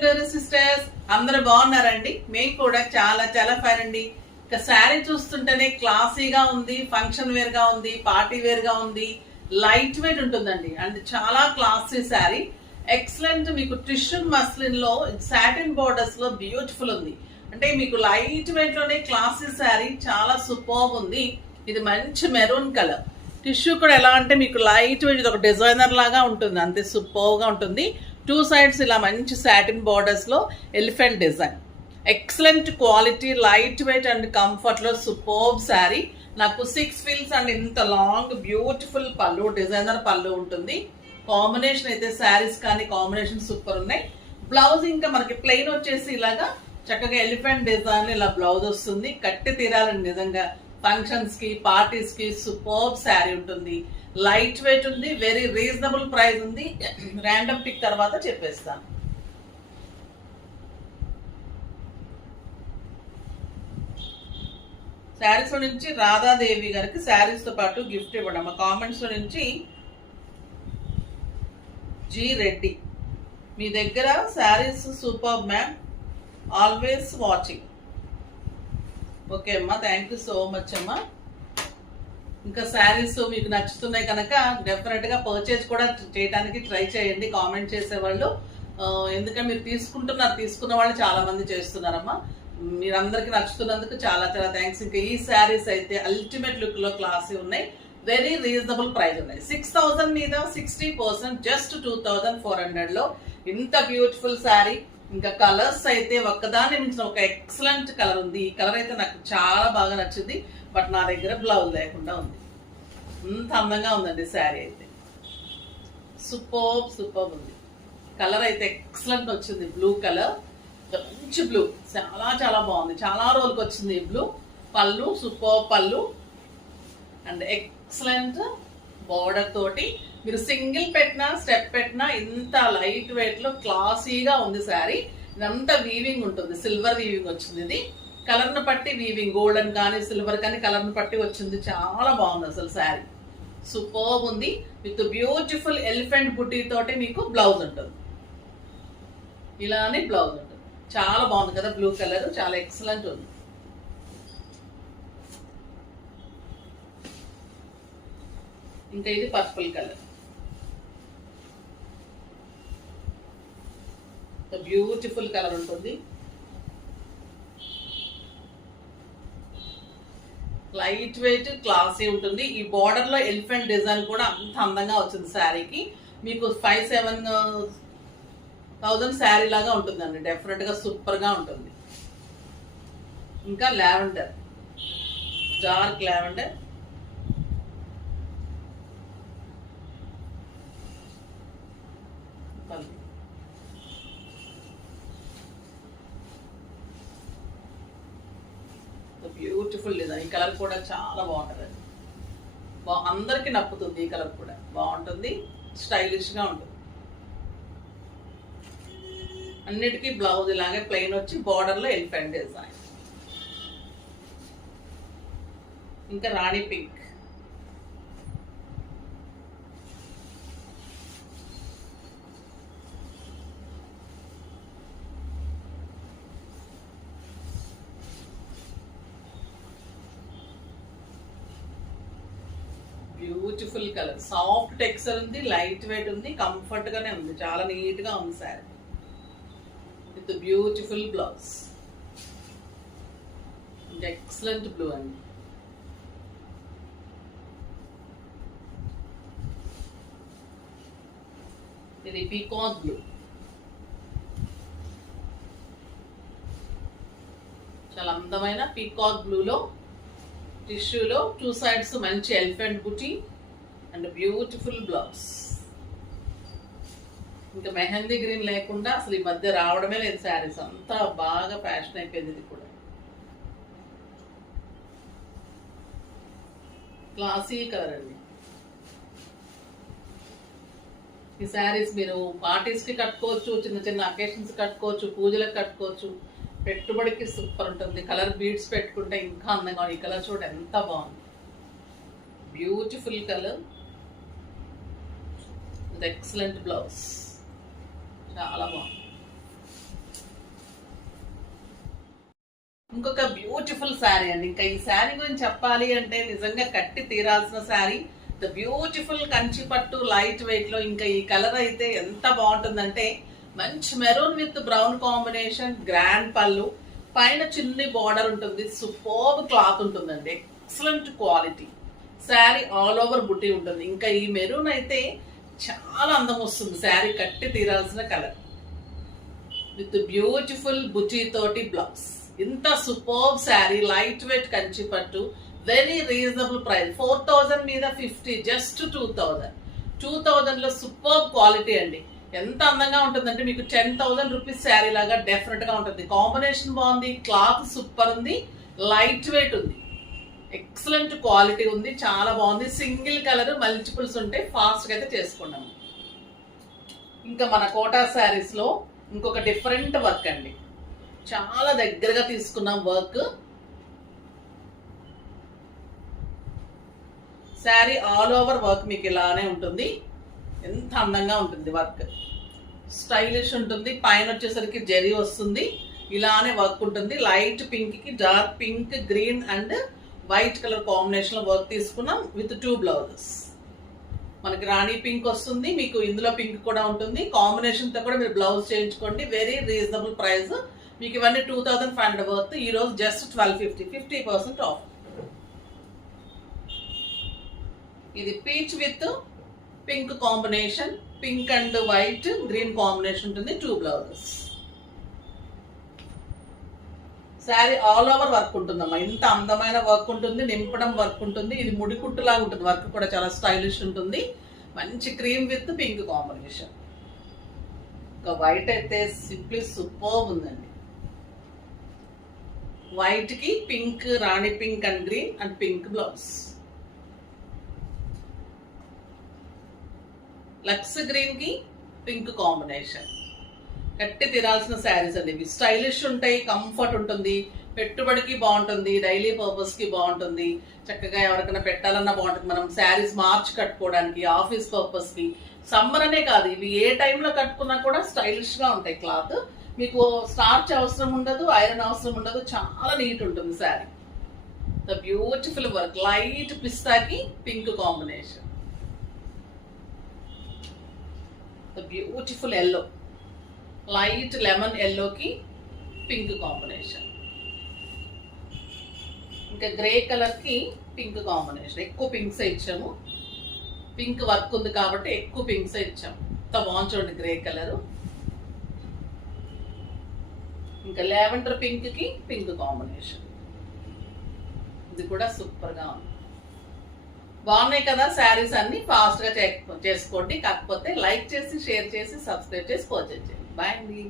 Jewellery sisters అందరూ బాగున్నారండి. మేము కూడా చాలా చాలా ఫైన్ అండి. ఇక శారీ చూస్తుంటేనే క్లాసీగా ఉంది, ఫంక్షన్ వేర్ గా ఉంది, పార్టీ వేర్ గా ఉంది, లైట్ వెయిట్ ఉంటుందండి. అండ్ చాలా క్లాసీ శారీ, ఎక్సలెంట్. మీకు టిష్యూ మస్లిన్ లో సాటిన్ బోర్డర్స్ లో బ్యూటిఫుల్ ఉంది. అంటే మీకు లైట్ వెయిట్ లోనే క్లాసీ శారీ, చాలా సూపర్ ఉంది. ఇది మంచి మెరూన్ కలర్. టిష్యూ కూడా ఎలా అంటే మీకు లైట్ వెయిట్, ఇది ఒక డిజైనర్ లాగా ఉంటుంది, అంతే సూపర్ గా ఉంటుంది. టూ సైడ్స్ ఇలా మంచి సాటిన్ బోర్డర్స్ లో elephant design, excellent quality, light weight and comfort లో సూపర్ శారీ. నాకు 6 ఫీల్స్ అండ్ ఇంత లాంగ్ బ్యూటిఫుల్ పళ్ళు, డిజైనర్ పళ్ళు ఉంటుంది. కాంబినేషన్ అయితే శారీస్ కానీ కాంబినేషన్ సూపర్ ఉన్నాయి. బ్లౌజ్ ఇంకా మనకి ప్లెయిన్ వచ్చేసి ఇలాగా చక్కగా ఎలిఫెంట్ డిజైన్ ఇలా బ్లౌజ్ వస్తుంది. కట్టి తీరాలండి నిజంగా. ఫంక్షన్స్ కి, పార్టీస్ కి సూపర్ శారీ ఉంటుంది. లైట్ వెయిట్ ఉంది, వెరీ రీజనబుల్ ప్రైస్ ఉంది. ర్యాండమ్ పిక్ తర్వాత చెప్పేస్తాను. శారీస్ లో నుంచి రాధాదేవి గారికి శారీస్ తో పాటు గిఫ్ట్ ఇవ్వడం. మా కామెంట్స్ లో నుంచి జి రెడ్డి, మీ దగ్గర saris super ma'am, always watching. Okay అమ్మా, థ్యాంక్ యూ సో మచ్ అమ్మా. ఇంకా శారీస్ మీకు నచ్చుతున్నాయి కనుక డెఫినెట్ గా పర్చేజ్ కూడా చేయడానికి ట్రై చేయండి కామెంట్ చేసేవాళ్ళు. ఎందుకంటే మీరు తీసుకున్న వాళ్ళు చాలా మంది చేస్తున్నారమ్మా. మీరందరికి నచ్చుతున్నందుకు చాలా చాలా థ్యాంక్స్. ఇంకా ఈ శారీస్ అయితే అల్టిమేట్ లుక్ లో క్లాసీ ఉన్నాయి, వెరీ రీజనబుల్ ప్రైస్ ఉన్నాయి. 6000 మీద 60%, జస్ట్ 2400 లో ఇంత బ్యూటిఫుల్ శారీ. ఇంకా కలర్స్ అయితే ఒక్కదాన్ని మించిన ఒక ఎక్సలెంట్ కలర్ ఉంది. ఈ కలర్ అయితే నాకు చాలా బాగా నచ్చింది, బట్ నా దగ్గర బ్లౌజ్ లేకుండా ఉంది. అంత అందంగా ఉందండి శారీ అయితే, సూపర్ ఉంది. కలర్ అయితే ఎక్సలెంట్ వచ్చింది, బ్లూ కలర్, మంచి బ్లూ, చాలా చాలా బాగుంది. చాలా రోజులకి వచ్చింది ఈ బ్లూ. పళ్ళు సూపర్ పళ్ళు అండ్ ఎక్సలెంట్ బోర్డర్ తోటి. మీరు సింగిల్ పెట్టినా స్టెప్ పెట్టినా ఇంత లైట్ వెయిట్ లో క్లాసీగా ఉంది శారీ. ఇదంతా వీవింగ్ ఉంటుంది, సిల్వర్ వీవింగ్ వచ్చింది. ఇది కలర్ ను బట్టి వీవింగ్, గోల్డెన్ కానీ సిల్వర్ కానీ కలర్ ను బట్టి వచ్చింది. చాలా బాగుంది అసలు శారీ, సూపర్ ఉంది. విత్ బ్యూటిఫుల్ ఎలిఫెంట్ బుట్టి తోటి మీకు బ్లౌజ్ ఉంటుంది. ఇలానే బ్లౌజ్ ఉంటుంది. చాలా బాగుంది కదా, బ్లూ కలర్ చాలా ఎక్సలెంట్ ఉంది. ఇంకా ఇది పర్పుల్ కలర్, బ్యూటిఫుల్ కలర్ ఉంటుంది. లైట్ వెయిట్ క్లాసీ ఉంటుంది. ఈ బార్డర్ లో ఎలిఫెంట్ డిజైన్ కూడా అంత అందంగా వచ్చింది శారీకి. మీకు 5-7,000 శారీ లాగా ఉంటుందండి, డెఫినెట్ గా సూపర్ గా ఉంటుంది. ఇంకా lavender, dark lavender, beautiful design. ఈ కలర్ కూడా చాలా బాగుంటుంది, అందరికి నప్పుతుంది. ఈ కలర్ కూడా బాగుంటుంది, స్టైలిష్ గా ఉంటుంది. అన్నిటికీ బ్లౌజ్ ఇలాగే ప్లెయిన్ వచ్చి బార్డర్ లో ఎలిఫెంట్ డిజైన్. ఇంకా Rani pink, beautiful colour, soft texture ఉంది, లైట్ వెయిట్ ఉంది, కంఫర్ట్ గానే ఉంది, చాలా నీట్ గా ఉంది sari with beautiful blouse. Excellent blue అండి. ఇది పీకాక్ బ్లూ, చాలా అందమైన పీకాక్ బ్లూలో టిష్యూలో 2 సైడ్స్ మంచి elephant buti and beautiful blouse. ఇంకా మెహందీ గ్రీన్ లేకుండా అసలు ఈ మధ్య రావడమే లేదు శారీస్, అంతా బాగా ఫ్యాషన్ అయిపోయింది. ఇది కూడా క్లాసీ కలర్ అండి. ఈ శారీస్ మీరు పార్టీస్ కి కట్టుకోవచ్చు, చిన్న చిన్న అకేషన్స్ కట్టుకోవచ్చు, పూజలకు కట్టుకోవచ్చు, పెట్టుబడికి సూపర్ ఉంటుంది. కలర్ బీడ్స్ పెట్టుకుంటే ఇంకా అందంగా. ఈ కలర్ చూడ ఎంత బాగుంది, బ్యూటిఫుల్ కలర్, ఎక్సలెంట్ బ్లౌజ్, చాలా బాగుంది. ఇంకొక బ్యూటిఫుల్ శారీ అండి. ఇంకా ఈ శారీ గురించి చెప్పాలి అంటే నిజంగా కట్టి తీరాల్సిన శారీ. ద బ్యూటిఫుల్ కంచి పట్టు లైట్ వెయిట్ లో ఇంకా ఈ కలర్ అయితే ఎంత బాగుంటుందంటే మంచి maroon with brown combination, grand పళ్ళు, పైన చిన్ని బార్డర్ ఉంటుంది, సూపర్బ్ క్లాత్ ఉంటుందండి, excellent quality. Sari all over బుట్టి ఉంటుంది. ఇంకా ఈ మెరూన్ అయితే చాలా అందం వస్తుంది. శారీ కట్టి తీరాల్సిన కలర్ విత్ బ్యూటిఫుల్ బుటీ తోటి బ్లౌజ్. ఇంత superb sari, light weight Kanchi పట్టు, వెరీ రీజనబుల్ ప్రైస్. 4000 మీద 50, జస్ట్ 2000 లో సూపర్బ్ క్వాలిటీ అండి. ఎంత అందంగా ఉంటుందంటే మీకు 10,000 రూపీస్ శారీ లాగా డెఫినెట్ గా ఉంటుంది. కాంబినేషన్ బాగుంది, క్లాత్ సూపర్ ఉంది, లైట్ వెయిట్ ఉంది, ఎక్సలెంట్ క్వాలిటీ ఉంది, చాలా బాగుంది. సింగిల్ కలర్, మల్టిపుల్స్ ఉంటే ఫాస్ట్ గా అయితే చేసుకున్నాము. ఇంకా మన కోటా శారీస్ లో ఇంకొక డిఫరెంట్ వర్క్ అండి, చాలా దగ్గరగా తీసుకున్నాం work. Sari all over work మీకు ఇలానే ఉంటుంది. ఎంత అందంగా ఉంటుంది వర్క్, స్టైలిష్ ఉంటుంది. పైన వచ్చేసరికి జరీ వస్తుంది, ఇలానే వర్క్ ఉంటుంది. లైట్ పింక్ కి dark pink, green and white colour combination లో వర్క్ తీసుకున్నాం విత్ 2 బ్లౌజెస్. మనకి రాణి పింక్ వస్తుంది, మీకు ఇందులో పింక్ కూడా ఉంటుంది. కాంబినేషన్ తో కూడా మీరు బ్లౌజ్ చేయించుకోండి. Very reasonable price. మీకు ఇవన్నీ 2500 వర్త్. ఈ రోజు జస్ట్ 1250, 50% ఆఫ్. ఇది peach with pink combination, pink and white green combination ఉంటుంది, 2 blouses. Sari all over work ఉంటుందమ్మా. ఇంత అందమైన వర్క్ ఉంటుంది, నింపడం వర్క్ ఉంటుంది. ఇది ముడికుట్టు లాగా ఉంటుంది, వర్క్ కూడా చాలా స్టైలిష్ ఉంటుంది. మంచి క్రీమ్ విత్ పింక్ కాంబినేషన్. ఇంకా వైట్ అయితే సింప్లీ సూపర్బ్ ఉందండి. వైట్ కి pink, rani pink and green and pink blouse. లక్స్ గ్రీన్ కి పింక్ కాంబినేషన్. కట్టి తిరాల్సిన శారీస్ అండి ఇవి. స్టైలిష్ ఉంటాయి, కంఫర్ట్ ఉంటుంది, పెట్టుబడికి బాగుంటుంది, డైలీ పర్పస్ కి బాగుంటుంది, చక్కగా ఎవరికైనా పెట్టాలన్నా బాగుంటుంది. మనం శారీస్ మార్చి కట్టుకోవడానికి, ఆఫీస్ పర్పస్ కి, సమ్మర్ అనే కాదు, ఇవి ఏ టైంలో కట్టుకున్నా కూడా స్టైలిష్ గా ఉంటాయి. క్లాత్ మీకు స్టార్చ్ అవసరం ఉండదు, ఐరన్ అవసరం ఉండదు, చాలా నీట్ ఉంటుంది sari. The beautiful work, light పిస్తాకి pink combination, the beautiful yellow, light lemon ఎల్లోకి పింక్ కాంబినేషన్. ఇంకా గ్రే కలర్ కి పింక్ కాంబినేషన్. ఎక్కువ పింక్స్ ఇచ్చాము, పింక్ వర్క్ ఉంది కాబట్టి ఎక్కువ పింక్స్ ఇచ్చాము. ఎంత బాగుంది చూడండి గ్రే కలర్. ఇంకా లావెండర్ పింక్ కి పింక్ కాంబినేషన్. ఇది కూడా సూపర్ గా ఉంది. బాగున్నాయి కదా శారీస్ అన్ని. ఫాస్ట్ గా చేసుకోండి. కాకపోతే లైక్ చేసి, షేర్ చేసి, సబ్స్క్రైబ్ చేసి పర్చేజ్ చేయండి. బాయ్ అండి.